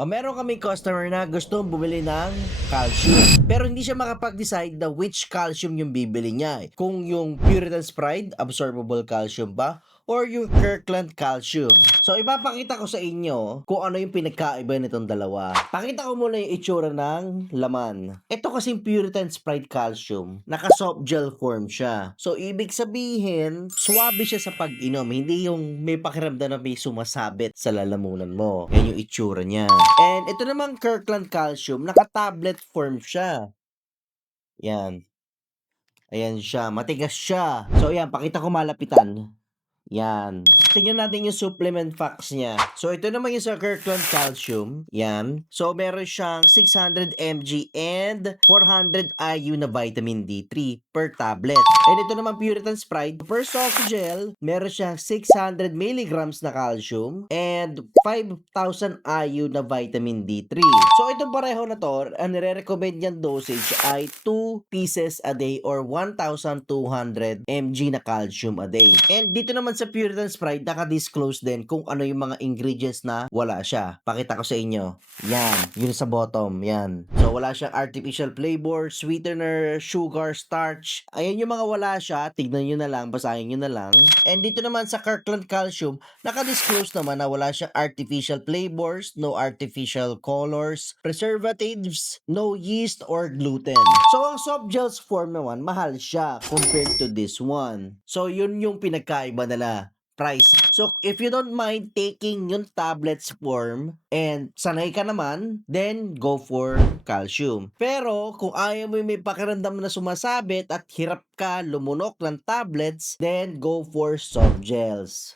Meron kaming customer na gustong bumili ng calcium. Pero hindi siya makapag-decide na which calcium yung bibili niya. Kung yung Puritan's Pride, absorbable calcium ba? Or yung Kirkland calcium. So, ipapakita ko sa inyo kung ano yung pinagkaiba nitong dalawa. Pakita ko muna yung itsura ng laman. Ito kasing Puritan's Pride calcium. Naka-soft gel form siya. So, ibig sabihin, swabe siya sa pag-inom. Hindi yung may pakiramdam na may sumasabit sa lalamunan mo. Yan yung itsura niya. And ito namang Kirkland calcium, naka-tablet form siya. Yan. Ayan siya. Matigas siya. So, yan. Pakita ko malapitan. Yan. Tingnan natin yung supplement facts niya. So, ito naman yung sa Kirkland Calcium. Yan. So, meron siyang 600 mg and 400 IU na vitamin D3 per tablet. And ito naman Puritan's Pride. Per soft gel, meron siyang 600 milligrams na calcium and 5,000 IU na vitamin D3. So, itong pareho na to, ang nire-recommend niyang dosage ay 2 pieces a day or 1,200 mg na calcium a day. And dito naman sa Puritan's Pride, naka-disclose din kung ano yung mga ingredients na wala siya. Pakita ko sa inyo. Yan, yun sa bottom, yan. So, wala siyang artificial flavor, sweetener, sugar, starch. Ayan yung mga wala siya. Tignan nyo na lang, basahin nyo na lang. And dito naman sa Kirkland Calcium, naka-disclose naman na wala siyang artificial flavors, no artificial colors, preservatives, no yeast or gluten. So, ang soft gels form naman, mahal siya compared to this one. So, yun yung pinagkaiba nila price. So, if you don't mind taking yung tablets form and sanay ka naman, then go for calcium. Pero, kung ayaw mo yung may pakiramdam na sumasabit at hirap ka lumunok ng tablets, then go for soft gels.